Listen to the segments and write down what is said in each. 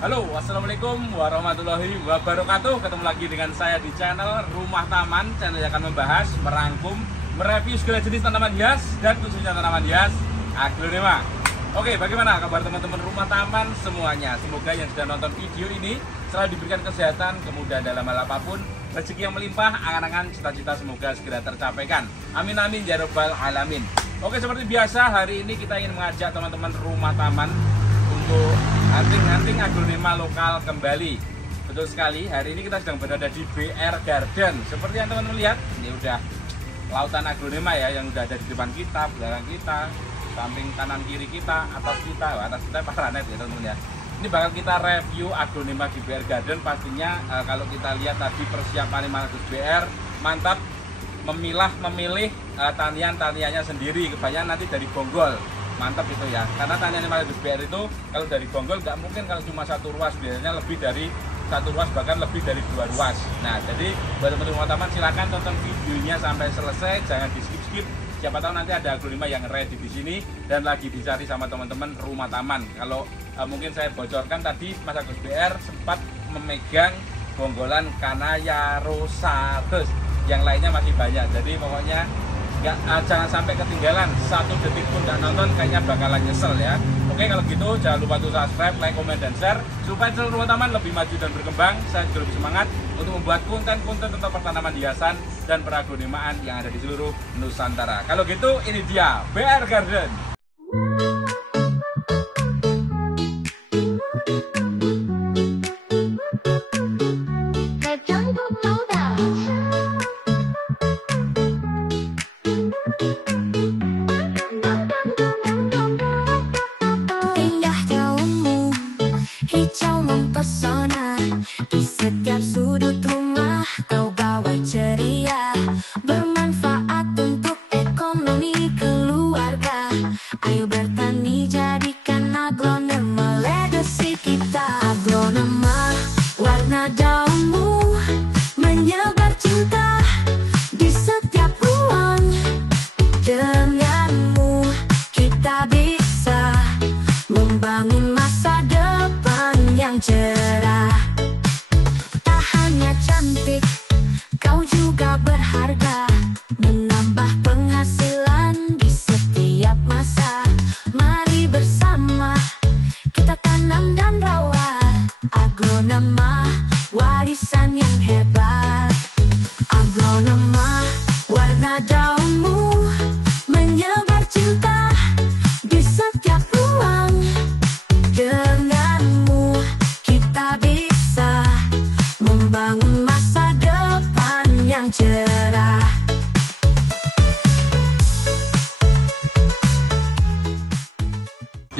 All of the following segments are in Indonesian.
Halo, assalamualaikum warahmatullahi wabarakatuh. Ketemu lagi dengan saya di channel Rumah Taman. Channel yang akan membahas, merangkum, mereview segala jenis tanaman hias dan khususnya tanaman hias aglonema. Oke, bagaimana kabar teman-teman rumah taman semuanya? Semoga yang sudah nonton video ini selalu diberikan kesehatan, kemudahan dalam hal apapun, rezeki yang melimpah, angan-angan, cita-cita semoga segera tercapaikan. Amin amin ya rabbal alamin. Oke, seperti biasa hari ini kita ingin mengajak teman-teman rumah taman untuk hunting aglonema lokal kembali. Betul sekali, hari ini kita sedang berada di BR Garden. Seperti yang teman-teman lihat, ini udah lautan aglonema ya, yang udah ada di depan kita, belakang kita, samping kanan kiri kita, atas kita paranet ya teman-teman ya. Ini bakal kita review aglonema di BR Garden. Pastinya kalau kita lihat tadi persiapan Malagus BR mantap, memilih taniannya sendiri, kebanyakan nanti dari Bonggol. Mantap itu ya, karena tanian Malagus BR itu kalau dari Bonggol nggak mungkin kalau cuma satu ruas, biasanya lebih dari satu ruas, bahkan lebih dari 2 ruas. Nah, jadi buat teman-teman rumah taman silahkan tonton videonya sampai selesai, jangan di skip. Siapa tahu nanti ada aglonema yang ready di sini dan lagi dicari sama teman-teman rumah taman. Kalau mungkin saya bocorkan tadi, Mas Agus BR sempat memegang bonggolan Kanaya Rosarus, yang lainnya masih banyak. Jadi pokoknya jangan sampai ketinggalan, 1 detik pun tidak nonton kayaknya bakalan nyesel ya. Oke, kalau gitu jangan lupa untuk subscribe, like, komen, dan share supaya channel rumah taman lebih maju dan berkembang. Saya juga lebih semangat untuk membuat konten-konten tentang pertanaman hiasan dan peraglonimaan yang ada di seluruh Nusantara. Kalau gitu ini dia BR Garden.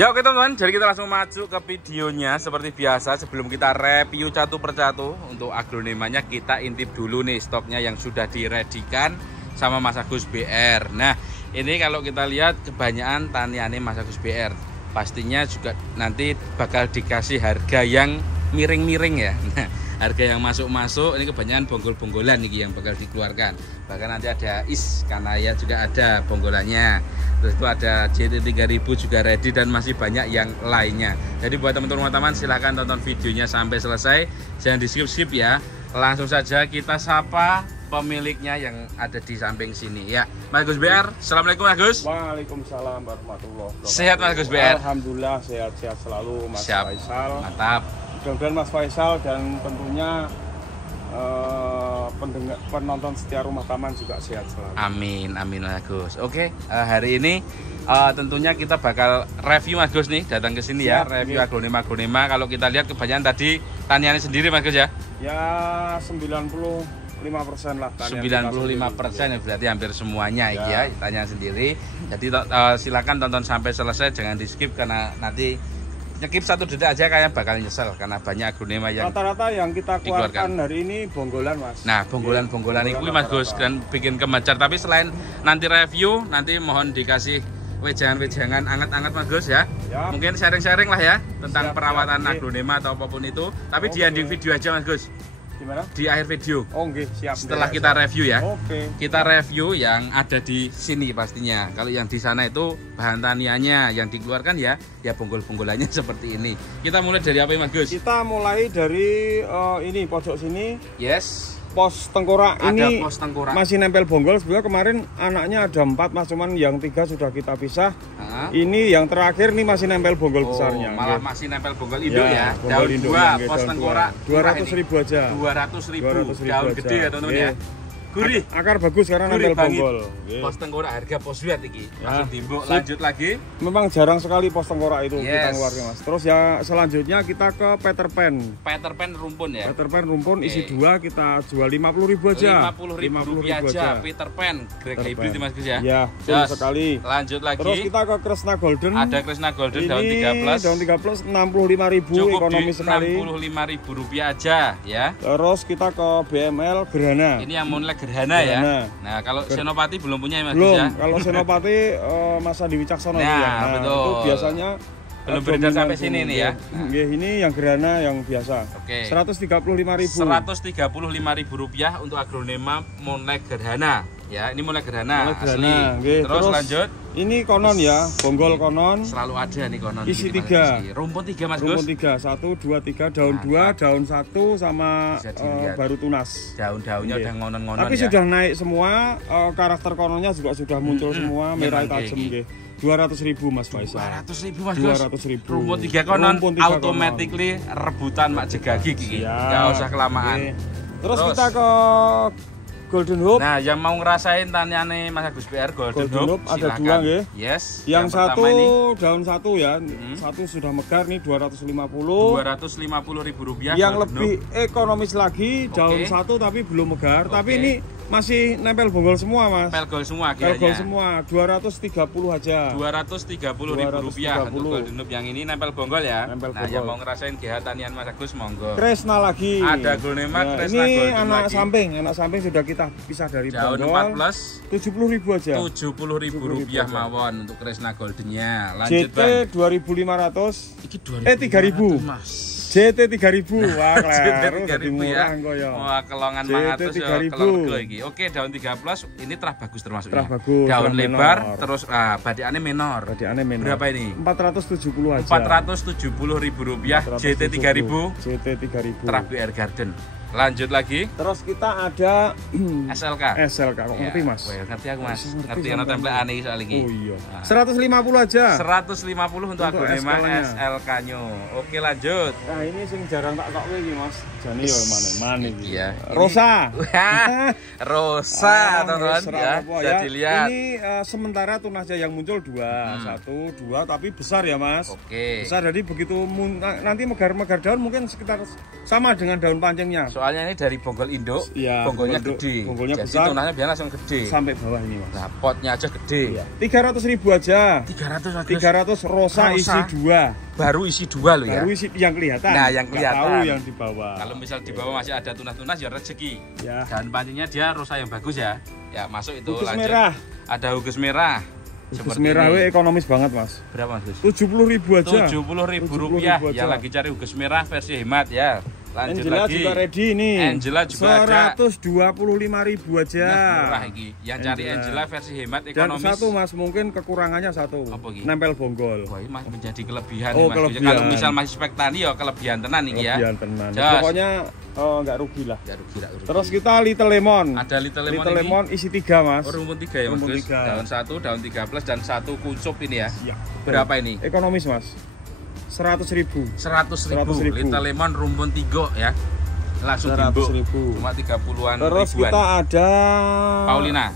Ya oke teman-teman, jadi kita langsung maju ke videonya. Seperti biasa sebelum kita review satu persatu untuk aglonemanya, kita intip dulu nih stoknya yang sudah diredikan sama Mas Agus BR. Nah ini kalau kita lihat kebanyakan taniannya Mas Agus BR, pastinya juga nanti bakal dikasih harga yang miring-miring ya. Nah, harga yang masuk-masuk ini kebanyakan bonggol-bonggolan nih yang bakal dikeluarkan. Bahkan nanti ada Kanaya juga ada bonggolannya. Terus itu ada JT3000 juga ready dan masih banyak yang lainnya. Jadi buat teman-teman rumah taman silahkan tonton videonya sampai selesai. Jangan di skip-skip ya. Langsung saja kita sapa pemiliknya yang ada di samping sini ya. Mas Agus BR, assalamualaikum Mas Agus. Waalaikumsalam warahmatullahi wabarakatuh. Sehat Mas Agus BR? Alhamdulillah sehat-sehat selalu Mas Siap. Faisal. Mantap. Mudah-mudahan Mas Faisal dan tentunya penonton setia rumah taman juga sehat selalu. Amin, amin Mas Agus. Oke, hari ini tentunya kita bakal review Mas Agus nih, datang ke sini ya, review aglonema. Kalau kita lihat kebanyakan tadi taniannya sendiri Mas Agus ya? Ya 95% lah. 95% ya, berarti hampir semuanya ya tanian sendiri. Jadi silakan tonton sampai selesai, jangan di skip karena nanti nyekip 1 detik aja kayak bakal nyesel karena banyak aglonema yang rata-rata yang kita keluarkan hari ini bonggolan Mas. Nah bonggolan itu Mas Gus dan bikin kemejar. Tapi selain nanti review, nanti mohon dikasih wejangan-wejangan anget-anget Mas Gus ya. Mungkin sharing-sharing lah ya tentang perawatan aglonema atau apapun itu. Tapi di ending video aja Mas Gus. Gimana? Di akhir video. Oh, nggih, siap. Setelah kita review ya. Oke. Kita review yang ada di sini pastinya. Kalau yang di sana itu bahan taniannya, yang dikeluarkan ya bonggol-bonggolannya seperti ini. Kita mulai dari apa, Mas Gus? Kita mulai dari ini pojok sini. Yes. Pos tengkorak Ada ini pos tengkorak. masih nempel bonggol. Sebenarnya kemarin anaknya ada 4 Mas, cuman yang 3 sudah kita pisah. Ini yang terakhir nih masih nempel bonggol besarnya. Malah masih nempel bonggol induk ya. Bonggol Daun induk, 2 pos tengkorak 200.000 aja. 200.000. Daun gede ya teman-teman ya. Gurih. Akar bagus karena nempel bonggol. Pos tengkorak harga pos duit iki. Langsung timbuk. Lanjut lagi. Memang jarang sekali pos tengkorak itu kita ngeluarin, Mas. Terus ya selanjutnya kita ke Peter Pan. Peter Pan rumpun ya. Peter Pan rumpun isi 2 kita jual 50.000 aja. 50.000 aja. Peter Pan grade hybrid Mas Gus ya. Ya, betul sekali. Lanjut lagi. Terus kita ke Kresna Golden. Ada Kresna Golden daun 3+. Daun 3+, 65.000 ekonomis sekali. Rp65.000 aja ya. Terus kita ke BML Gerhana. Ini yang mulai Gerhana ya. Nah, kalau Senopati belum punya ya Mas belum. ya. Kalau Senopati Mas Andi Wicaksono nah, betul. Itu biasanya belum beredar sampai sini nih ya. Ini yang Gerhana yang biasa. Oke. 135.000. Rp135.000 untuk Agronema mulai Gerhana. Ya, ini mulai Gerhana asli. Terus lanjut. Ini konon ya, bonggol konon. Selalu ada nih konon. Isi 3. Rumpun 3 Mas Gus. Rumpun 3, 1, 2, 3, daun 2, daun 1 sama baru tunas. Daun-daunnya udah ngonon-ngonon ya. Tapi sudah naik semua, karakter kononnya juga sudah muncul semua, merah tajam nggih. 200.000 Mas Faisal. 200.000 Mas Gus. 200.000. Rumpun 3 konon automatically rebutan Mak Jegagi iki. Enggak usah kelamaan. Terus kita ke Golden Hope. Nah, yang mau ngerasain taniane Mas Agus PR Golden Hope ada silakan. 2 nggih. Yes. Yang satu daun 1 ya. Satu sudah megar nih 250. Rp250.000. Yang lebih ekonomis lagi daun 1 tapi belum megar, tapi ini masih nempel bonggol semua, Mas. Pelgol semua kayaknya. Pelgol semua, 230 aja. Rp230.000 untuk Golden Hope yang ini nempel bonggol ya. Nempel nah, yang mau ngerasain GH tanian Mas Agus monggo. Kresna lagi. Ada Agronema Kresna ini Golden anak lagi. anak samping sudah kita pisah dari daun bonggol. 14 70.000 aja. Rp70.000 mawon untuk Kresna Goldennya. Lanjut JT Bang. 2.500. Iki 3.000. Mas. JT 3.000. Wah, JT 3.000 ya. Ya. Wah, kelongan mangatus ya kelorgo iki. Oke, daun 13 ini terah bagus termasuknya. Bagus, daun lebar menor. Terus badikannya menor. Berapa ini? 470 aja. Rp470.000 JT 3.000. JT 3.000. Terah BR Garden. Lanjut lagi. Terus kita ada SLK. Kok ngerti, Mas? Wah, ngerti aku, Mas. Ngerti ana template aneh soal iki. Oh iya. 150 aja. 150 untuk Agronema SLK-nya. Oke, lanjut. Nah, ini sing jarang tak kowe iki, Mas. Jane yo mana iki. Iya. Rosa. Rosa, teman-teman ya. Bisa dilihat. Ini sementara tunasnya yang muncul 2, 1, 2 tapi besar ya, Mas. Oke. Besar, jadi begitu nanti megar daun mungkin sekitar sama dengan daun pancingnya. Soalnya ini dari bonggol induk, ya, bonggolnya gede. Bonggolnya jadi besar. tunasnya biar langsung gede. Sampai bawah ini, Mas. Nah, potnya aja gede. Ya. 300.000 aja. 300 rosa isi 2. Baru isi 2 loh ya. Baru isi yang kelihatan. Nah, yang kelihatan. Nggak tahu yang di bawah. Kalau misal di bawah masih ada tunas-tunas ya rezeki. Ya. Dan pancingnya dia rosa yang bagus ya. Ya, masuk itu Hugus lanjut. merah. Ada hugus merah. Hugus merah ekonomis banget, Mas. Berapa, Mas? 70.000 aja. Rp70.000 yang lagi cari hugus merah versi hemat ya. Lanjut Angela lagi. juga ready ini. Angela juga ada. 125.000 aja. Nah, murah iki. Yang cari Angela versi hemat ekonomis. Dan satu, Mas, mungkin kekurangannya satu. Apa iki? Nempel bonggol. Wah, ini menjadi kelebihan Oh, Mas. kelebihan. Kalau misal masih spek tani ya kelebihan tenan iki ya. Kelebihan tenan. Just. Pokoknya nggak rugi lah. Ya rugi. Terus kita Little Lemon. Ada Little Lemon. Little Lemon isi 3, Mas. Oh, rumpun 3 ya, Mas. Rumpun 3. Daun 1, daun 13 dan 1 kuncup ini ya. Iya. Berapa ini? Ekonomis, Mas. 100.000. 100.000. Little Lemon rumpun 3 ya. Langsung timbuk. Cuma 30-an Terus ribuan. kita ada Paulina.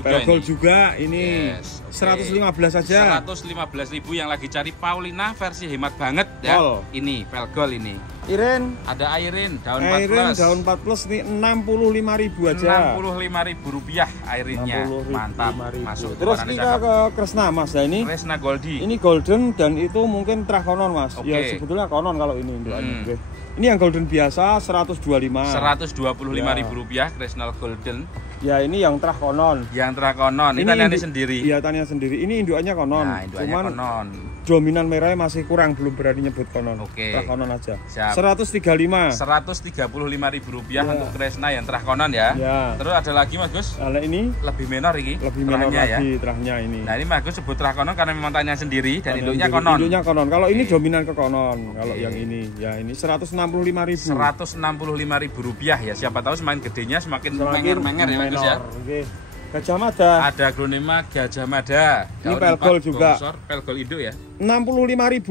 Pelgol juga ini. Yes. 115 aja. 115.000 yang lagi cari Paulina versi hemat banget ya. Ini Pelgol ini. Iren. Ada Airin daun 14. Airin daun 14 nih 65.000 aja. Rp65.000 Airinnya. Mantap. Masuk. Terus kita ke Kresna, Mas. Nah, ini Kresna Goldie. Ini golden dan itu mungkin terah konon, Mas. Ya sebetulnya konon kalau ini indukannya. Ini yang golden biasa 125. Rp125.000 Kresna Golden. Ya, ini yang terah konon. Yang terah konon. Ini taniannya sendiri. Iya, tanian sendiri. Ini indukannya konon. Nah, indukannya konon. dominan merahnya masih kurang, belum berani nyebut konon. Oke. Terah konon aja. Siap. 135. Rp135.000 Ya. untuk Kresna yang terah konon ya. Ya. Terus ada lagi Mas Gus? Kalau ini Lebih menor ini. lebih menor terahnya lagi ya. terahnya ini. Nah, ini Mas Gus sebut terah konon karena memang tanya sendiri dan Karena induknya konon. Induknya konon. Kalau ini Oke. dominan ke konon. Kalau Oke. yang ini, ya ini 165.000. Rp165.000 ya. Siapa tahu semakin gedenya semakin Semakin menger-menger ya Mas Gus ya. Oke. Gajah Mada Ada aglonema Gajah Mada. Ini Daun pelgol 4, juga. Bongsor, pelgol induk ya. 65.000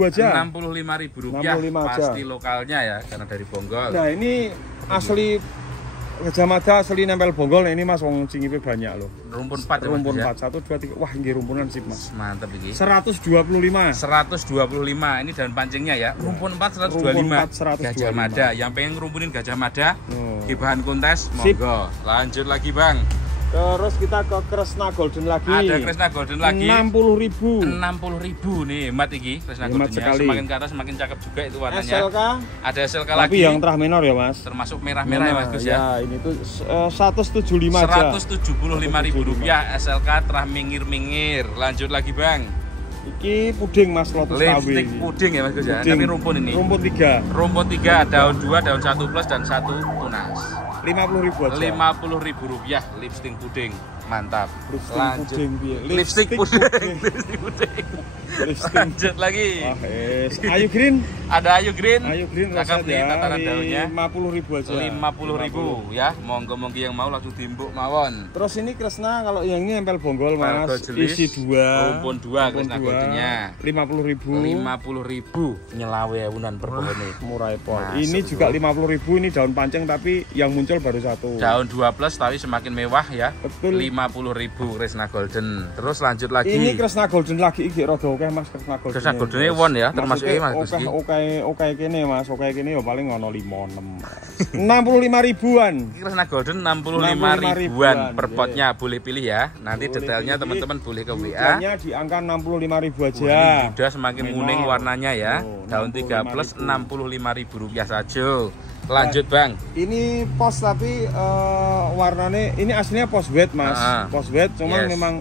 aja. Rp65.000 65 aja. pasti lokalnya ya karena dari Bonggol. Nah, ini asli Gajah Mada asli nempel bonggol. Nah, ini Mas wong cingipe banyak loh. Rumpun 4 ya Mas Rumpun Gus ya. 4 1 2 3. Wah, ini rumpunan sip, Mas. Mantap ini. 125. 125 ini daun pancingnya ya. Rumpun 4 125. Rumpun 4, 125. Gajah Mada. Yang pengen ngerumpunin Gajah Mada, Oh. gibahan kontes, Sip. monggo. Lanjut lagi, Bang. Terus kita ke Kresna Golden lagi. Ada Kresna Golden lagi. 60.000. 60.000 nih, hemat iki Kresna Hemat Goldennya. sekali. Semakin ke atas semakin cakep juga itu warnanya. SLK Ada SLK tapi lagi. yang terah menor ya, Mas. Termasuk merah-merah ya Mas Gus ya. ini tuh 175 aja. Rp175.000 SLK terah mingir-mingir. Lanjut lagi, Bang. Iki puding Mas Lotus KW. Lipstick puding ya Mas Gus ya. Puding. Tapi rumpun ini. Rumput 3. Rumpun 3, daun 2, daun 1 plus dan 1 tunas. 50.000 aja. Rp50.000 lipstick puding. Mantap. Lipstick Lanjut. puding, piye? Lipstick puding. Lipstick puding. Lipstick. Lanjut lagi. Ah, Ayu Green. Ada Ayu Green. Ayu Green Cakep resep nih ya. tataran daunnya. 50.000 aja. 50.000 ya. Monggo-monggo yang mau langsung dimbuk mawon. Terus ini Kresna kalau yang ini nempel bonggol Pelgol Mas. jelis, Isi 2. rumpun 2 Kresna Goldennya. 50.000. 50.000 nyelawe ewunan per pohon nih. Murah pol. Masuk, Ini juga bro. 50.000, ini daun pancing tapi yang muncul baru 1. Daun 2 plus tapi semakin mewah ya. Betul. 50.000 Kresna Golden. Terus lanjut lagi. Ini Kresna Golden lagi iki rada akeh Mas Kresna Golden. Kresna Golden ini won ya, termasuk ini Mas Gus iki. Oke kene Mas, oke kene ya paling ono 5 6. 65.000-an. Ini Kresna Golden 65.000-an 65.000-an, per potnya, boleh pilih ya. Nanti Boleh detailnya pilih. teman-teman boleh ke WA. Harganya di angka 65.000 aja. Wah, sudah semakin Menor. kuning warnanya ya. Oh, Daun 3 plus 65.000. Rp65.000 saja. Lanjut, Bang. Ini pos tapi warnanya ini aslinya pos wet Mas. Ah. Pos wet cuman Yes. memang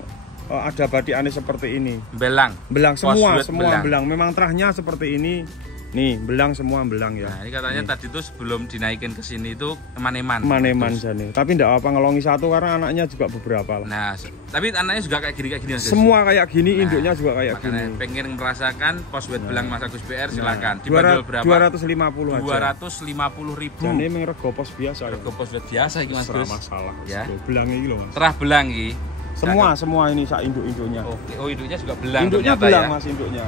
ada batikannya seperti ini. Belang. Belang Pos semua, wet semua belang. Memang terahnya seperti ini. Nih, belang semua belang ya. Nah, ini katanya tadi tuh sebelum dinaikin ke sini itu eman-eman. Maneman jane. Tapi enggak apa ngelongi satu karena anaknya juga beberapa lah. Nah, tapi anaknya juga kayak gini Mas. Semua kayak gini, Nah, induknya juga kayak makanya gini. pengen merasakan pos wet belang Mas Agus BR silakan. Nah, Dibanderol berapa? 250 aja. 250.000. Jane emang rego pos biasa ya. Rego pos wet biasa iki Mas Ora Gus. masalah. Ya. Belang iki lho Mas. Terah belang iki. Semua ini sak induk-induknya. Oke, oh induknya juga belang. Induknya ternyata belang ya. Mas, induknya.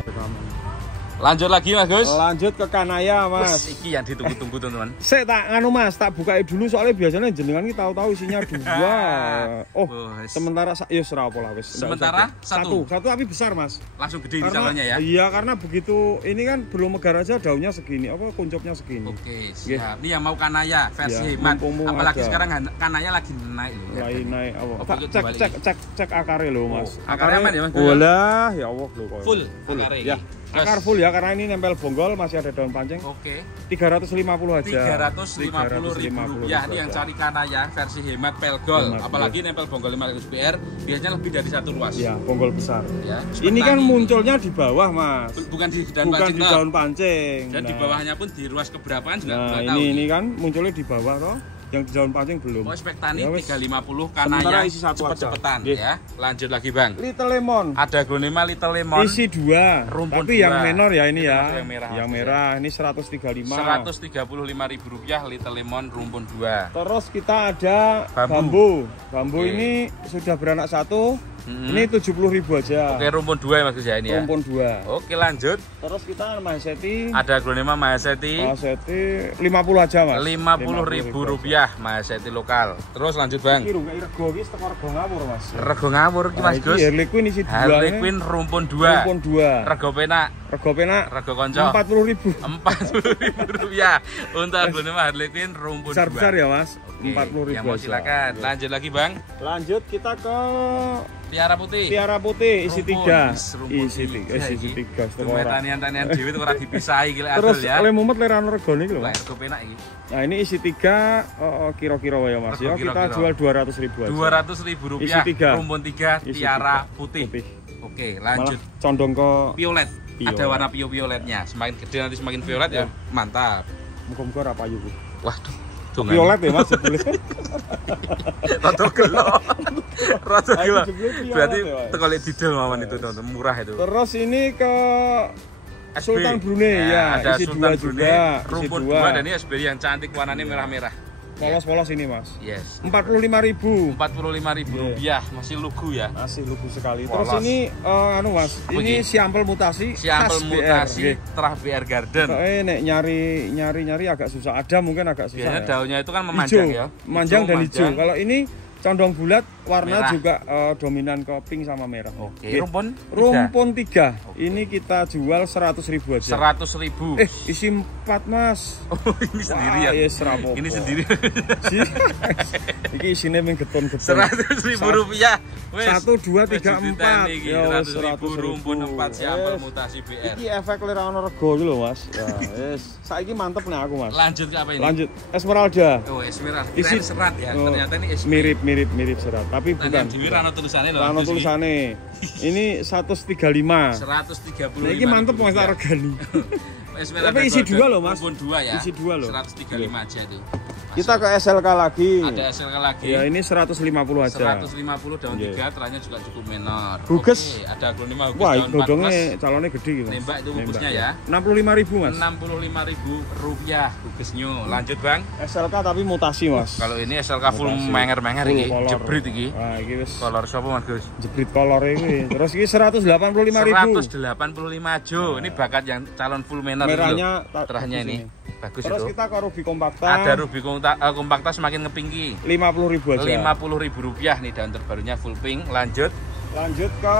Lanjut lagi Mas Gus. Lanjut ke Kanaya Wes, Mas. iki yang ditunggu-tunggu teman-teman. Saya tak nganu Mas, tak bukain dulu soalnya biasanya jenengan ki tahu-tahu isinya 2. Oh, Wes. sementara ya ora apa lah wis. Nggak Sementara usah deh. Satu tapi besar Mas. Langsung gede ini Karena calonnya ya. iya karena begitu ini kan belum megar aja daunnya segini, apa kuncupnya segini. Oke, siap. Ini yang mau Kanaya versi Ya, hemat. mumpung Apalagi ada. sekarang Kanaya lagi naik loh. ya. Mulai naik apa? Oh, Tak begitu cek balik. cek akarnya loh Mas. Oh, akarnya aman ya, Mas? Walah, ya Allah loh kok. Full Full. akarnya Ya. ini. Akar Terus. full ya karena ini nempel bonggol masih ada daun pancing. Oke. 350 aja. Rp350.000 ya. Ini yang cari Kanaya versi hemat pelgol. Hemat, Apalagi nempel bonggol 500 BR biasanya lebih dari 1 ruas. Ya, bonggol besar. Ya. Ini kan Petani. munculnya di bawah, Mas. Bukan di daun Bukan pancing di toh. daun pancing. Dan di Nah. bawahnya pun di ruas keberapaan juga Nah, nggak tahu. ini kan munculnya di bawah toh. Yang di daun pancing belum. Oh, Spektani Ya, wes. 350 Sementara Kanaya isi satu aja. cepet-cepetan Nggih. ya. Lanjut lagi, Bang. Little lemon. Ada aglonema Little Lemon. Isi 2. Rumpun Tapi yang 2. menor ya ini Ini ya. termasuk yang merah, Yang Mas, merah ini 135. Rp135.000 Little Lemon rumpun 2. Terus kita ada Bambu. bambu. Bambu Oke. ini sudah beranak 1. Hmm. Ini 70.000 aja. Oke, rumpun 2 ya Mas Gus ya ini ya. Rumpun 2. Oke, lanjut. Terus kita Maheseti. Ada aglonema Mahaseti. Maheseti 50 aja, Mas. Rp50.000 Mahaseti lokal. Terus lanjut, Bang. Iki rungok rego iki teko rego ngawur, Mas. Rego ngawur iki Mas Nah, Gus. iki Harley Quinn isi 2. Harley Quinn rumpun 2. Rumpun 2. Rego penak, Rego penak rego konco. 40.000. Rp40.000 untuk aglonema Harley Quinn rumpun 2. Besar-besar ya, Mas. Oke, 40.000 yang mau aja. silakan. Oke. Lanjut lagi, Bang. Lanjut kita ke Tiara putih. Tiara putih isi Rumpun. 3. Rumpun Isi 3, isi iki. 3 Cuma tanian-tanian dhewe itu ora dipisahi iki lek Terus adol ya. oleh mumet lerano regone iki lho, Lek Mas. rego penak iki. Nah, ini isi 3 kira-kira wae ya, Mas. Rego Ya kita kira-kira. jual 200.000 aja. Rp200.000 Isi 3. rumpun 3 Isi Tiara 3. putih. Putih. Oke, Malah lanjut. condong ke Violet. ada warna violetnya. Semakin gede nanti semakin violet ya mantap. Muga-muga ora payu Bu. Waduh. Violet ya Mas jebule. Rada gelo. Rada gelo. Berarti tekole didol mawon itu teman-teman, murah itu. Terus ini ke Sultan Brunei ya, ada isi Sultan 2 Brunei, juga, rumpun isi 2 dan ini SBY yang cantik warnanya merah-merah. Polos-polos ini Mas. Yes. 45.000. 45.000 rupiah, masih lugu ya. Masih lugu sekali. Polos. Terus ini anu Mas, ini siampel mutasi. Siampel mutasi Terah BR Garden. Nek nyari agak susah. Ada mungkin agak susah. Biasanya ya. daunnya itu kan memanjang hijau, ya. Memanjang dan hijau. Kalau ini condong bulat, warna merah. juga dominan ke pink sama merah. Oke. Oke. Rumpun 3. Ini kita jual 100.000 aja. 100.000. Isi 4 Mas. Oh, ini sendiri ya. Yes, rapopo. Ini sendiri. Iki isine ming geton-geton. 100.000 rupiah. 1 2 3 4. Ya 100.000 rumpun 4 siampel mutasi BR. Iki efek lek ora ono rego iki lho Mas. Ya wis. Saiki mantep nih aku Mas. Lanjut ke apa ini? Lanjut Esmeralda. Oh, Esmeralda. Isi serat ya. Ternyata ini mirip serat, tapi bukan. Dewi rano tulisannya loh. Rano tulisannya. Ini 135. 135. Nah, ini mantep Mas tak regani. Tapi isi 2 loh Mas. Rumpun 2 ya. Isi 2 loh. 135 aja itu. Kita ke SLK lagi. Ada SLK lagi. Ya ini 150 aja. 150 daun 3, terangnya juga cukup menor. Guges. Oke, ada aglonema guges wah, daun 14. godongnya calonnya gede gitu. Nembak itu gugusnya ya. 65.000 Mas. 65.000 rupiah gugusnya. Lanjut Bang. SLK tapi mutasi Mas. Kalau ini SLK full menger-menger iki, jebrit iki. Nah, iki wis kolor sapa Mas Gus? Jebrit kolor iki. Terus iki 185.000. 185 Jo. Ini bakat yang calon full menor. Merahnya terahnya ini. Bagus terus itu. Kita ke Ruby Kompakta. Ada Ruby Kompakta semakin ngepinggi. 50.000 aja. 50.000 rupiah nih daun terbarunya full pink. Lanjut ke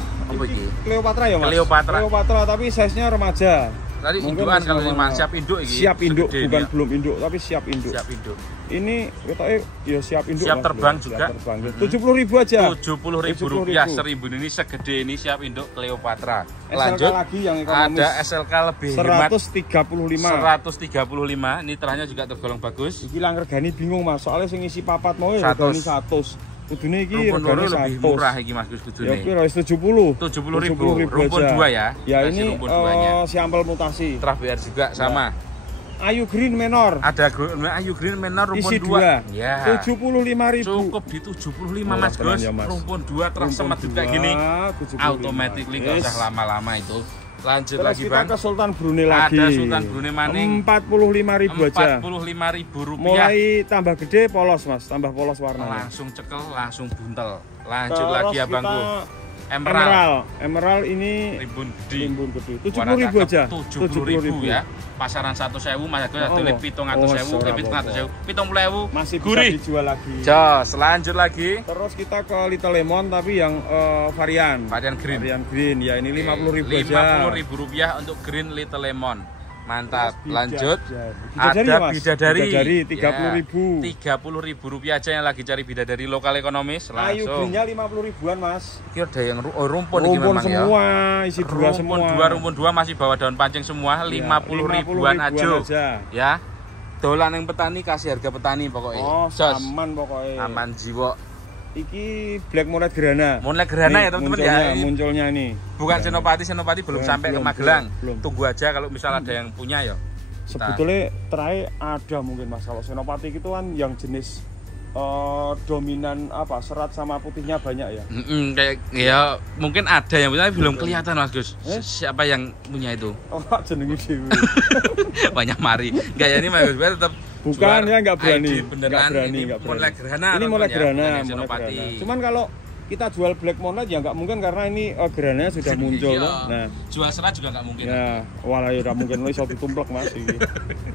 apa iki? Cleopatra ya Mas. Cleopatra tapi size-nya remaja. Tadi indukan kalau ini siap induk iki. Siap induk bukan belum induk tapi siap induk. Siap induk. Ini ketoknya ya siap induk. Siap terbang juga. 70.000 aja. 70.000 rupiah. 1.000 ini segede ini siap induk Cleopatra. Lanjut lagi yang ekonomis. Ada SLK lebih hemat. 135. Ini terahnya juga tergolong bagus. Iki lang regani bingung Mas, soalnya sing isi papat mau ya regani 100. Kudune iki regane lebih murah iki Mas Gus kudune. Ya piro 70. 70.000 rumpun 2 ya. Ya ini sampel mutasi. Terah BR juga sama. Ayu Green menor. Ada Ayu Green menor rumpun 2. Ya. 75.000. Cukup di 75 Mas Gus. Rumpun 2 terus semadut kayak gini. Automatically enggak usah lama-lama itu. Lanjut terus lagi kita Bang. Ke Sultan Brunei lagi. Ada Sultan Brunei maning. 45.000 aja. 45.000 rupiah. Mulai tambah gede polos Mas, tambah polos warnanya. Langsung cekel, langsung buntel. Lanjut lagi ya Bangku. Emerald ini rimbun gede. 70.000 aja. 70.000 ya. Pasaran 1.000 Mas Agus ada lip 700.000, lip 700.000, 70.000. Masih bisa gurih. Dijual lagi. Jos, lanjut lagi. Terus kita ke Little Lemon tapi yang varian green. Varian green ya ini 50.000 aja. 50.000 rupiah untuk green Little Lemon. Mantap. Lanjut. Bidadari, ada bidadari. 30.000. 30.000 rupiah aja yang lagi cari bidadari lokal ekonomis. Ayu Langsung. greennya 50.000-an Mas. Ini ada yang rumpun ini memang semua, ya. Isi dua semua. Rumpun 2 masih bawa daun pancing semua. 50.000-an aja. Ya. Dolan yang petani kasih harga petani pokoknya. Oh, aman pokoknya. Aman jiwa. Iki Black Moonlight Grana. Moonlight Grana ya teman-teman ya. Munculnya nih. Bukan Senopati belum sampai ke Magelang. Tunggu aja kalau misal ada yang punya ya. Sebetulnya terakhir ada mungkin Mas kalau Senopati itu kan yang jenis dominan apa serat sama putihnya banyak ya. Kayak ya mungkin ada yang punya belum kelihatan Mas Gus. Siapa yang punya itu? Oh, jenenge dhewe. Banyak mari. Enggak ya ini Mas Gus tetap bukan ya enggak berani. Enggak berani. Moonlight Grana. Ini Moonlight Grana. Senopati. Cuman kalau kita jual Black Moonlight ya nggak mungkin karena ini grananya sudah muncul. Nah, jual serat juga nggak mungkin. Ya, walah ya udah mungkin iso ditumplek Mas ini.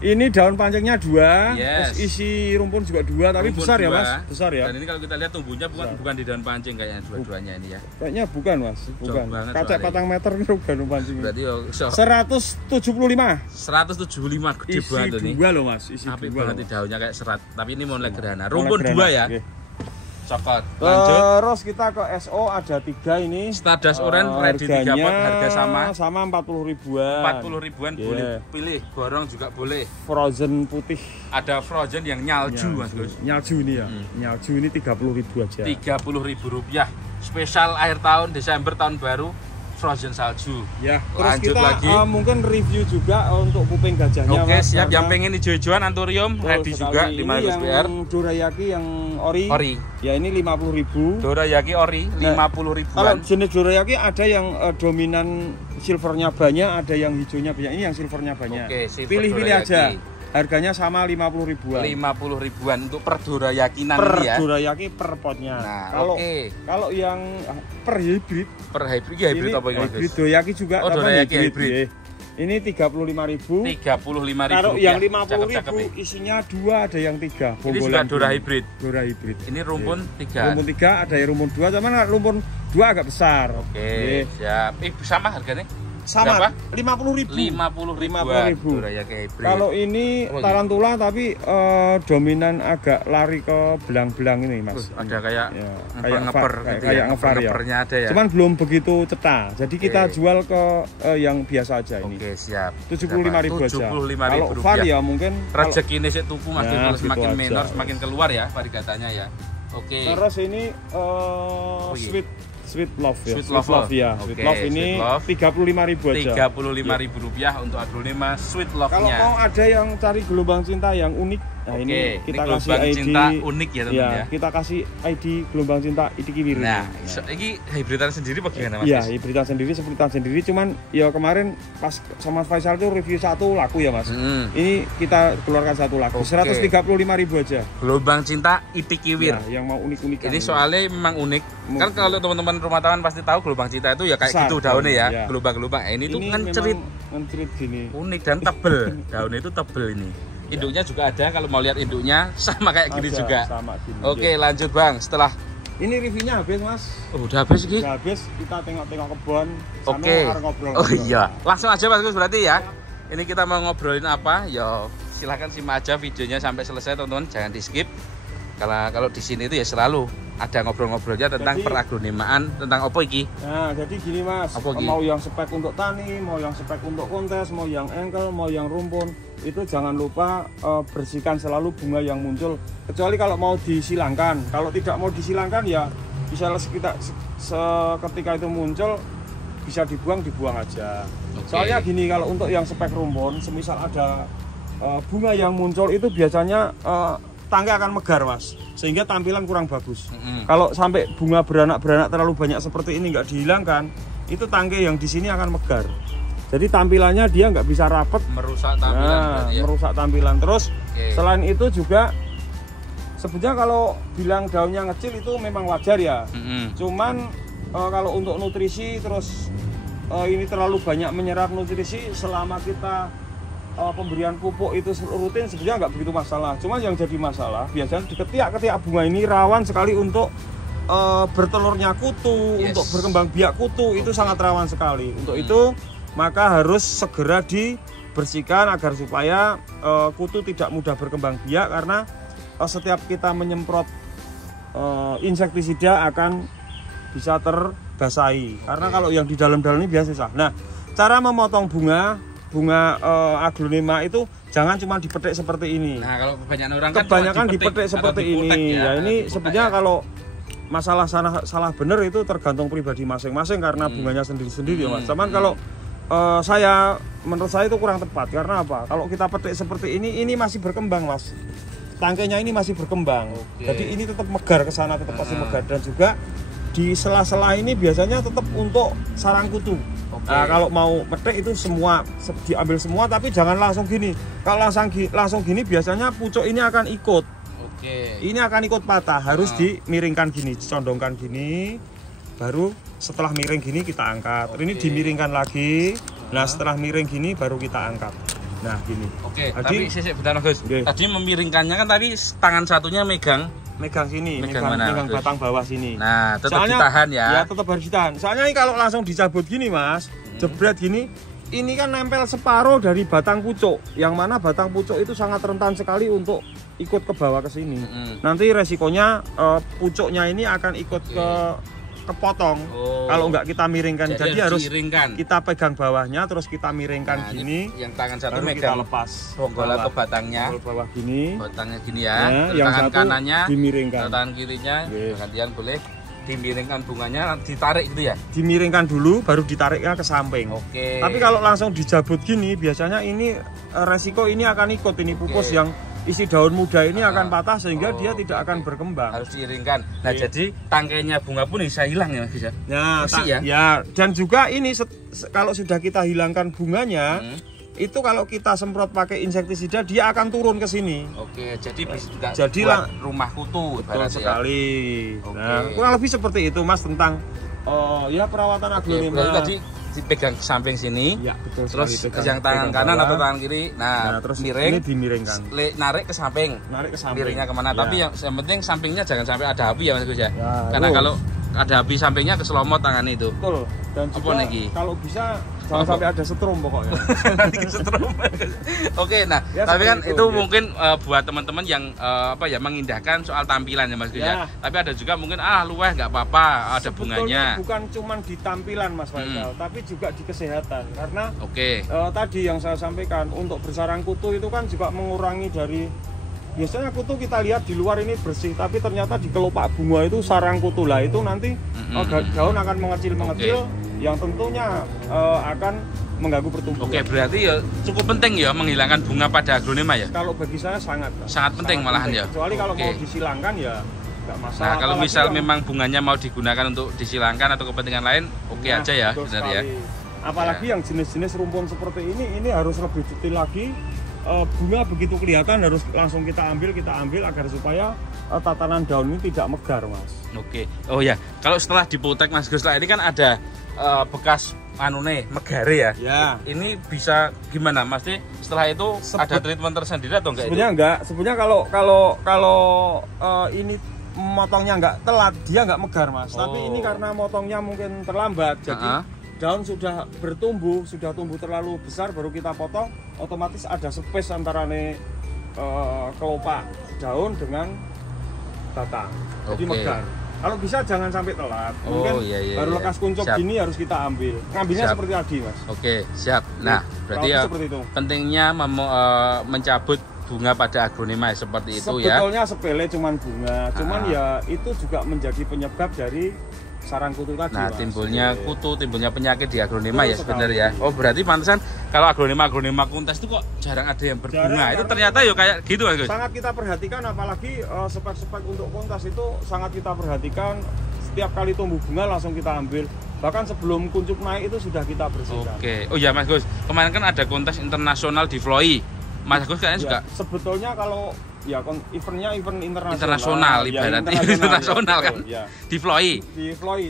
Ini daun pancingnya 2, terus isi rumpun juga 2 tapi rumpun besar 2. Ya Mas, besar ya. Dan ini kalau kita lihat tumbuhnya bukan di daun pancing kayaknya dua-duanya ini ya. Kayaknya bukan Mas, bukan. Kacak patang meter itu daun pancing. Berarti 175. 175 gede banget ini. Isi 2 loh Mas, isi 2. Tapi berarti daunnya kayak serat. Tapi ini Moonlight Grana. Rumpun 2 ya. Cokot. Lanjut. Terus kita ke SO ada 3 ini. Stardust Orange ready didapat harga sama 40 ribuan. 40 ribuan boleh pilih, borong juga boleh. Frozen putih. Ada frozen yang nyalju Mas Gus. Nyalju ini ya. Nyalju ini 30.000 aja. 30.000 rupiah. Spesial akhir tahun Desember tahun baru. frozen salju. Ya, terus Lanjut kita lagi. Mungkin review juga untuk kuping gajahnya. Oke, Mas, siap. karena- Yang pengen hijau-hijauan Anturium ready juga Ini 500 yang PR. dorayaki yang ori. Ori. Ya ini 50.000. Dorayaki ori Nah, 50 Kalau ribuan. jenis dorayaki ada yang dominan silvernya banyak, ada yang hijaunya banyak. Ini yang silvernya banyak. Oke, silver Pilih-pilih dorayaki. aja. Harganya sama 50 ribuan. 50 ribuan untuk per dorayakinan Per ini ya. dorayaki per potnya. Nah, Kalau oke. kalau yang per hybrid, Per hybrid ya hybrid ini apa ini, Mas? hybrid dorayaki juga. Oh, apa dorayaki hybrid. ya. Ini 35.000. 35.000 Kalau rupiah. yang 50.000 Cakep-cakep ya. isinya 2, ada yang 3. Ini juga dora hybrid. Dora hybrid. Ini rumpun 3. Rumpun 3, ada yang rumpun 2, cuman rumpun 2 agak besar. Oke, siap. Sama harganya? Sama, Berapa? 50.000. 50 ribuan. 50.000. Dorayaki hybrid. Kalau ini Oh, iya. tarantula tapi dominan agak lari ke belang-belang ini, Mas. ada kayak Ya, ngeper gitu kayak ya. ngevar ya. Ngepernya ada ya. Cuman belum begitu cetak. Jadi kita Oke. jual ke yang biasa aja ini. Oke, siap. 75.000 aja. 75.000 Kalau rupiah. VAR ya mungkin kalau- Rezeki ini sih tuku Mas, Nah, kalau gitu semakin aja. minor semakin keluar ya variegatanya ya. Oke. Terus ini iya. sweet love ya. Sweet love ya. Oke, Sweet love ini sweet love. 35.000 aja. 35.000 rupiah untuk aglonema sweet Kalau love-nya. mau ada yang cari gelombang cinta yang unik, nah Oke, ini kita ini kasih gelombang ID cinta unik ya teman ya. kita kasih ID gelombang cinta Idiki Wiri. Nah, ini hybridan sendiri bagaimana Mas? Iya, hybridan sendiri, sepritan sendiri. Cuman ya kemarin pas sama Faisal tuh review 1 laku ya Mas. Ini kita keluarkan 1 laku, Oke. 135.000 aja. Gelombang cinta Itikiwir. Ya, yang mau unik-unik. Ini soalnya memang unik. Kan Mungkin. kalau teman-teman rumah taman pasti tahu gelombang cinta itu ya kayak Besar, gitu daunnya ya, ya. gelombang-gelombang. Ini tuh memang ngencerit, ngencerit gini. unik dan tebel. Daunnya itu tebel ini. Induknya juga ada, kalau mau lihat induknya sama kayak gini Ada, juga. sama gini. Oke, lanjut Bang. Setelah Ini reviewnya habis Mas. udah habis iki. Udah habis, kita tengok-tengok kebun. Oke. Ngobrol. Oh iya, langsung aja Mas Gus berarti ya. Ini kita mau ngobrolin apa? Ya silahkan simak aja videonya sampai selesai teman-teman, jangan di skip. Kalau di sini itu ya selalu ada ngobrol-ngobrolnya tentang Jadi- peragronemaan, tentang apa iki? Nah, jadi gini Mas, Apa gini? mau yang spek untuk tani, mau yang spek untuk kontes, mau yang engkel, mau yang rumpun, itu jangan lupa bersihkan selalu bunga yang muncul. Kecuali kalau mau disilangkan. Kalau tidak mau disilangkan ya bisa seketika itu muncul bisa dibuang aja. Oke. Soalnya gini, kalau untuk yang spek rumpun, semisal ada bunga yang muncul itu biasanya tangkai akan megar Mas, sehingga tampilan kurang bagus. Kalau sampai bunga beranak-beranak terlalu banyak seperti ini nggak dihilangkan, itu tangkai yang di sini akan megar. Jadi tampilannya dia nggak bisa rapet, Merusak tampilan berarti ya. merusak tampilan. Terus Oke. selain itu juga sebenarnya kalau bilang daunnya ngecil itu memang wajar ya. Cuman kalau untuk nutrisi terus ini terlalu banyak menyerap nutrisi selama kita pemberian pupuk itu rutin sebenarnya nggak begitu masalah. Cuma yang jadi masalah biasanya di ketiak bunga ini rawan sekali untuk bertelurnya kutu, Yes. untuk berkembang biak kutu itu sangat rawan sekali. Untuk itu maka harus segera dibersihkan agar supaya kutu tidak mudah berkembang biak, karena setiap kita menyemprot insektisida akan bisa terbasahi. Karena kalau yang di dalam-dalam ini biasa susah. Nah, cara memotong bunga aglonema itu jangan cuma dipetik seperti ini. Nah, kalau kebanyakan orang kan Kebanyakan cuma dipetik atau seperti diputek ini. Ya, ini diputek sebenarnya ya. kalau masalah salah benar itu tergantung pribadi masing-masing karena bunganya sendiri-sendiri ya Mas. Cuman kalau menurut saya itu kurang tepat. Karena apa? Kalau kita petik seperti ini masih berkembang Mas. Tangkainya ini masih berkembang. Oke. Jadi ini tetap megar ke sana, tetap pasti megar, dan juga di sela-sela ini biasanya tetap untuk sarang kutu. Oke. Nah, kalau mau petik itu semua diambil semua, tapi jangan langsung gini. Kalau langsung gini biasanya pucuk ini akan ikut. Oke. Ini akan ikut patah, harus dimiringkan gini, dicondongkan gini. Baru setelah miring gini kita angkat. Ini dimiringkan lagi. Nah, setelah miring gini baru kita angkat. Nah, gini. Oke, Tadi- tapi sih bentar Gus. Oke. Tadi memiringkannya kan tadi tangan satunya megang. Megang sini, Megang mana, megang Gus? batang bawah sini. Nah, tetap ditahan ya. Ya, tetap harus ditahan. Soalnya ini kalau langsung dicabut gini, Mas, jebret gini, ini kan nempel separuh dari batang pucuk. Yang mana batang pucuk itu sangat rentan sekali untuk ikut ke bawah ke sini. Nanti resikonya pucuknya ini akan ikut kepotong. Oh. Kalau nggak kita miringkan. Jadi harus diiringkan. kita pegang bawahnya, terus kita miringkan Nah, ini, yang tangan satu baru kita megang lepas. bola ke batangnya. Bola bawah gini. Batangnya gini ya. Nah, Terus yang tangan satu kanannya dimiringkan. tangan kirinya Oke. gantian boleh. dimiringkan bunganya, ditarik gitu ya? Dimiringkan dulu, baru ditariknya ke samping. Oke. Tapi kalau langsung dijabut gini, biasanya ini resiko ini akan ikut ini pupus yang isi daun muda ini akan patah sehingga dia tidak akan berkembang. Harus diiringkan. Nah, jadi tangkainya bunga pun bisa hilang ya, Mas ya? Ya, dan juga ini kalau sudah kita hilangkan bunganya, itu kalau kita semprot pakai insektisida dia akan turun ke sini. Oke, jadi bisa juga buat rumah kutu. Betul sekali. Nah, kurang lebih seperti itu Mas tentang ya perawatan aglonema. Tadi dipegang ke samping sini, ya, betul terus yang tangan kanan atau tangan kiri, nah terus miring, ini dimiringkan, narik ke samping, miringnya kemana? Ya. Tapi yang penting sampingnya jangan sampai ada api ya Mas Gus ya, karena kalau ada api sampingnya keselomot tangan itu. Betul. Dan juga kalau bisa jangan sampai ada setrum pokoknya. Nanti setrum. Oke, nah ya, tapi kan itu ya. Mungkin buat teman-teman yang mengindahkan soal tampilan ya Mas Gus ya. Tapi ada juga mungkin luweh nggak apa-apa, ada bunganya. Bukan cuma di tampilan Mas Faisal, tapi juga di kesehatan. Karena tadi yang saya sampaikan untuk bersarang kutu itu kan juga mengurangi dari biasanya kutu kita lihat di luar ini bersih, tapi ternyata di kelopak bunga itu sarang kutu lah itu nanti daun akan mengecil-mengecil yang tentunya akan mengganggu pertumbuhan. Oke, berarti ya cukup penting ya menghilangkan bunga pada aglonema ya? Kalau bagi saya sangat penting malahan ya. Kecuali kalau mau disilangkan ya nggak masalah. Nah, kalau misal memang bunganya mau digunakan untuk disilangkan atau kepentingan lain, aja ya sebenarnya. Apalagi yang jenis-jenis rumpun seperti ini harus lebih detail lagi. Bunga begitu kelihatan harus langsung kita ambil agar supaya tatanan daun ini tidak megar Mas. Oke. Oh ya, kalau setelah dipotek Mas Gus ini kan ada bekas megare ya. Ya. Ini bisa gimana Mas? Setelah itu ada treatment tersendiri atau enggak? Sebenarnya enggak. Sebenarnya kalau ini motongnya enggak telat, dia enggak megar Mas. Tapi ini karena motongnya mungkin terlambat, jadi daun sudah bertumbuh, sudah tumbuh terlalu besar baru kita potong, otomatis ada space antara kelopak daun dengan batang. Jadi megar. Kalau bisa jangan sampai telat. Mungkin baru lekas kuncup gini harus kita ambil. Ngambilnya seperti tadi Mas. Oke, siap. Nah, berarti ya pentingnya mencabut bunga pada aglonema seperti itu ya. Sebetulnya sepele cuman bunga, cuman ya itu juga menjadi penyebab dari sarang kutu tadi. Nah, timbulnya kutu, timbulnya penyakit di aglonema ya sebenarnya ya. Oh, berarti pantesan kalau aglonema kuntas itu kok jarang ada yang berbunga. Itu ternyata ya kayak gitu Mas Gus. Sangat kita perhatikan, apalagi spek-spek untuk kuntas itu sangat kita perhatikan. Setiap kali tumbuh bunga langsung kita ambil. Bahkan sebelum kuncup naik itu sudah kita bersihkan. Oke. Oh ya Mas Gus, kemarin kan ada kontes internasional di Vloi. Mas Gus kayaknya juga. Sebetulnya kalau eventnya event internasional ibaratnya internasional kan ya. Di Vloi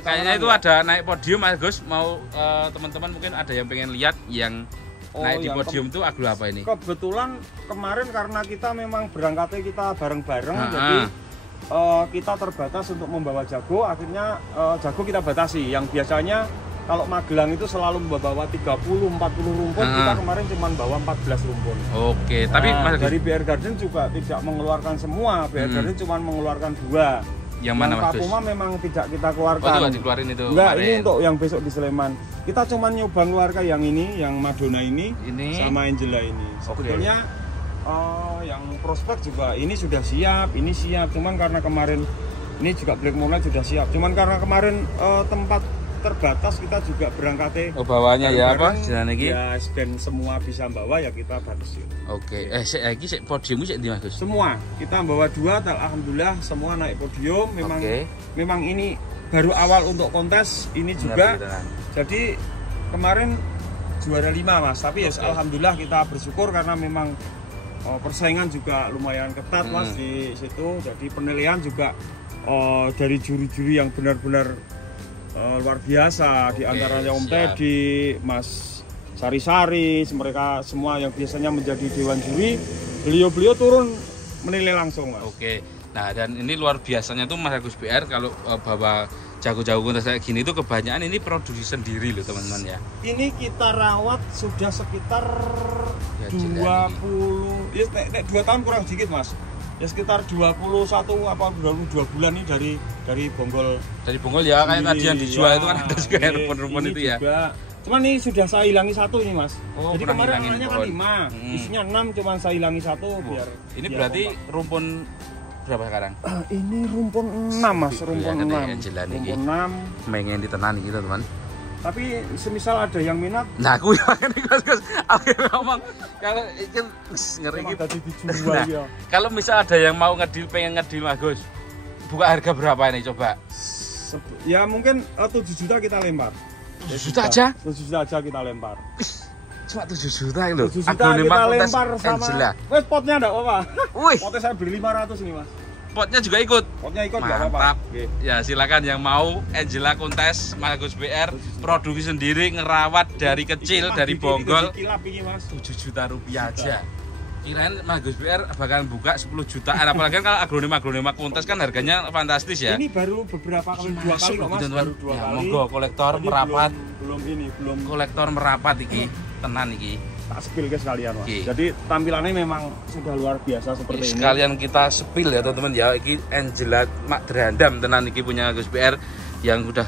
kayaknya itu ada naik podium Mas Gus, mau teman-teman mungkin ada yang pengen lihat yang naik di podium itu aglo apa ini? Kebetulan kemarin karena kita memang berangkatnya kita bareng-bareng, jadi kita terbatas untuk membawa jago, akhirnya jago kita batasi. Yang biasanya kalau Magelang itu selalu membawa 30-40 rumpun, kita kemarin cuma bawa 14 rumpun. Oke, tapi dari BR Garden juga tidak mengeluarkan semua, BR Garden cuma mengeluarkan 2. Yang mana Mas? Papuma memang tidak kita keluarkan. Oh, itu dikeluarin itu. Enggak, ini untuk yang besok di Sleman. Kita cuma nyoba keluarkan yang ini, yang Madonna ini sama Angela ini. Sebetulnya yang prospek juga ini sudah siap, ini siap. Cuman karena kemarin ini juga Black Moonlight sudah siap. Cuman karena kemarin tempat terbatas, kita juga berangkatnya bawahnya ya apa jenenge iki ya, dan semua bisa bawa ya kita batasi. Oke. Iki podium sik ndi Mas Gus? Semua kita bawa 2, alhamdulillah semua naik podium. Memang ini baru awal untuk kontes ini juga. Jadi kemarin juara 5 Mas, tapi ya alhamdulillah kita bersyukur karena memang persaingan juga lumayan ketat Mas di situ. Jadi penilaian juga dari juri-juri yang benar-benar luar biasa, di antaranya Om Teddy, Mas Sari-Sari, mereka semua yang biasanya menjadi dewan juri, beliau turun menilai langsung Mas. Oke. Nah, dan ini luar biasanya tuh Mas Agus BR kalau bawa jago-jago kontes kayak gini tuh kebanyakan ini produksi sendiri loh teman-teman ya. Ini kita rawat sudah sekitar 20 ya, 2 tahun kurang dikit Mas. Ya sekitar 21 apa 22 bulan ini dari Bonggol. Dari Bonggol ya, kayak tadi yang dijual itu kan ada juga rumpun-rumpun itu ya. Cuman ini sudah saya hilangi 1 ini Mas. Jadi kemarin warnanya kan 5, isinya 6, cuman saya hilangi 1 biar. Ini berarti rumpun berapa sekarang? Ini rumpun 6 Mas, rumpun 6. Rumpun 6. Pengen ditenan gitu teman. Tapi semisal ada yang minat, nah aku yang Gus, aku ngomong kalau itu ngeri gitu dijual ya. Kalau misal ada yang mau ngedil, pengen ngedil Mas Gus, buka harga berapa ini coba? Ya mungkin 7 juta kita lempar. 7 juta aja? 7 juta aja kita lempar. Cuma 7 juta itu. 7 juta kita lempar sama. Wes potnya enggak apa-apa. Wih. Potnya saya beli 500 nih Mas. Potnya juga ikut. Potnya ikut enggak apa-apa. Ya silakan yang mau Angela Kontes Mas Gus BR produksi sendiri, ngerawat dari kecil dari bonggol. 7 juta rupiah aja. Kirain Mas Gus BR bakal buka 10 jutaan. Apalagi kan kalau agronim Kontes kan harganya fantastis ya. Ini baru beberapa kali, 2 kali kok Mas. Baru 2 ya, kali. Monggo kolektor merapat. Belum kolektor merapat iki. Tenan iki. Tak spill ke sekalian Mas. Jadi tampilannya memang sudah luar biasa seperti ini. Sekalian kita spill ya teman-teman ya. Iki Angela Mak Derandam tenan iki punya Gus BR yang udah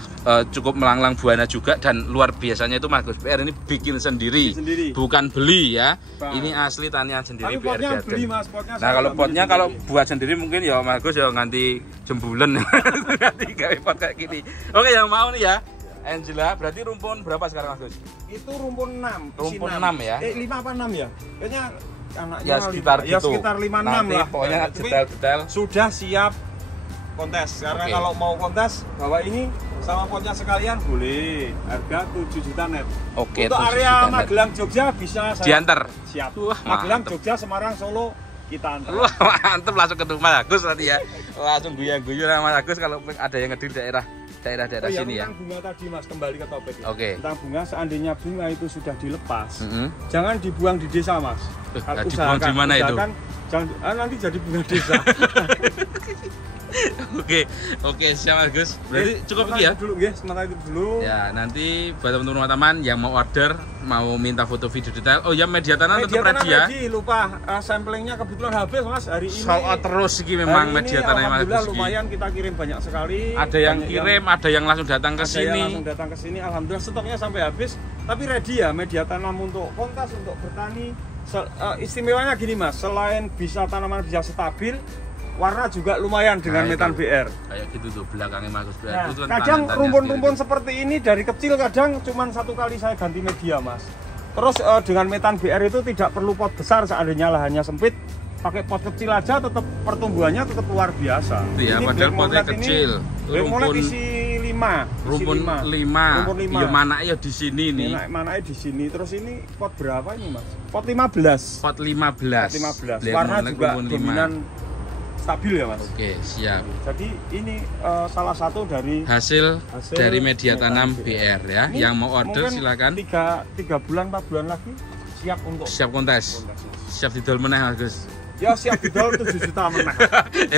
cukup melanglang buana juga, dan luar biasanya itu Mas Gus BR ini bikin sendiri. Bukan beli ya. Nah, ini asli tanian sendiri. Tapi potnya beli Mas, potnya. Nah kalau potnya kalau buat sendiri mungkin ya Mas Gus ya nganti jembulen nanti gawe pot kayak gini. Oke, yang mau nih ya Angela, berarti rumpun berapa sekarang Mas Gus? Itu rumpun 6. Rumpun 6 ya? 5 apa 6 ya? Kayaknya anaknya ya sekitar 5, gitu. Ya sekitar 5-6 lah. Pokoknya detail-detail. Sudah siap kontes. Karena kalau mau kontes bawa ini sama potnya sekalian boleh. Harga 7 juta net. Oke, untuk area Magelang Jogja bisa saya diantar. Siap. Magelang Jogja Semarang Solo kita antar. Wah, mantep, langsung ke rumah Agus nanti ya. Langsung guyu-guyu sama Agus kalau ada yang ngedil daerah sini ya. Tentang bunga tadi Mas, kembali ke topik ya. Tentang bunga, seandainya bunga itu sudah dilepas, jangan dibuang di desa Mas. Dibuang di mana itu? Jangan, nanti jadi bunga desa. Oke, siap Mas Gus. Berarti cukup ya? Dulu nggih, sementara itu dulu. Ya, nanti buat teman-teman teman yang mau order, mau minta foto video detail. Oh ya, media tanam tetap ready ya. Lupa, samplingnya kebetulan habis Mas hari ini. Soal terus iki memang media tanam Mas Gus. Lumayan kita kirim banyak sekali. Ada yang kirim, ada yang langsung datang ke sini. Ada yang langsung datang ke sini. Alhamdulillah stoknya sampai habis. Tapi ready ya media tanam untuk kontes, untuk bertani. Istimewanya gini Mas, selain bisa tanaman bisa stabil, warna juga lumayan dengan metan BR. Kayak gitu tuh belakangnya Mas BR. Nah, itu kadang rumpun-rumpun seperti ini dari kecil kadang cuma 1 kali saya ganti media Mas. Terus dengan metan BR itu tidak perlu pot besar, seandainya lahannya sempit, pakai pot kecil aja tetap pertumbuhannya tetap luar biasa. Iya, padahal potnya kecil. Rumpun isi 5. Rumpun 5. Ya mana ya di sini nih. Mana di sini. Terus ini pot berapa ini Mas? Pot 15. Pot 15. Warna juga dominan stabil ya Mas. Oke, siap. Jadi ini salah satu dari hasil dari media tanam BR ya. Ini yang mau order silakan. 3 bulan 4 bulan lagi siap kontes. Siap didol meneh Mas Gus. Ya siap didol 7 juta meneh.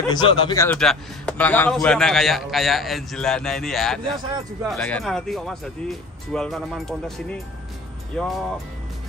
Besok tapi kalau udah melanglang buana kayak Angelana ini ya. Sebenarnya saya juga setengah hati kok Mas, jadi jual tanaman kontes ini ya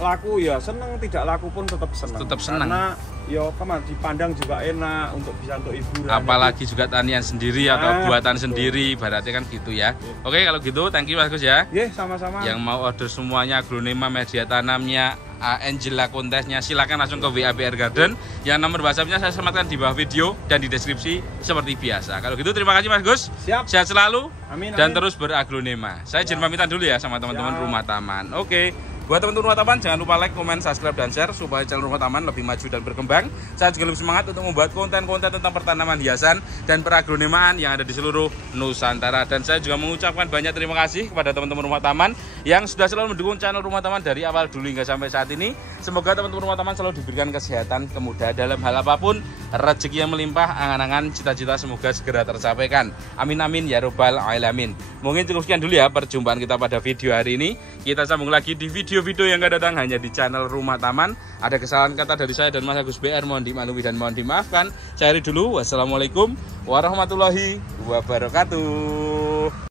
laku ya seneng, tidak laku pun tetap seneng. Karena ya dipandang juga enak untuk bisa untuk hiburan. Apalagi juga tanian sendiri atau buatan sendiri, berarti kan gitu ya. Oke, kalau gitu thank you Mas Gus ya. Sama-sama. Yang mau order semuanya aglonema, media tanamnya, Angela Kontesnya, silakan langsung ke WA BR Garden. Yang nomor WhatsApp-nya saya sematkan di bawah video dan di deskripsi seperti biasa. Kalau gitu terima kasih Mas Gus. Siap. Sehat selalu. Amin. Dan terus beraglonema. Saya izin pamitan dulu ya sama teman-teman Rumah Taman. Oke. Buat teman-teman Rumah Taman, jangan lupa like, komen, subscribe, dan share supaya channel Rumah Taman lebih maju dan berkembang. Saya juga lebih semangat untuk membuat konten-konten tentang pertanaman hiasan dan peragronemaan yang ada di seluruh Nusantara. Dan saya juga mengucapkan banyak terima kasih kepada teman-teman Rumah Taman yang sudah selalu mendukung channel Rumah Taman dari awal dulu hingga sampai saat ini. Semoga teman-teman Rumah Taman selalu diberikan kesehatan, kemudahan dalam hal apapun, rezeki yang melimpah, angan-angan, cita-cita semoga segera tercapaikan. Amin amin ya robbal alamin. Mungkin cukup sekian dulu ya perjumpaan kita pada video hari ini. Kita sambung lagi di video-video yang akan datang hanya di channel Rumah Taman. Ada kesalahan kata dari saya dan Mas Agus BR, mohon dimaklumi dan mohon dimaafkan. Saya akhiri dulu. Wassalamualaikum warahmatullahi wabarakatuh.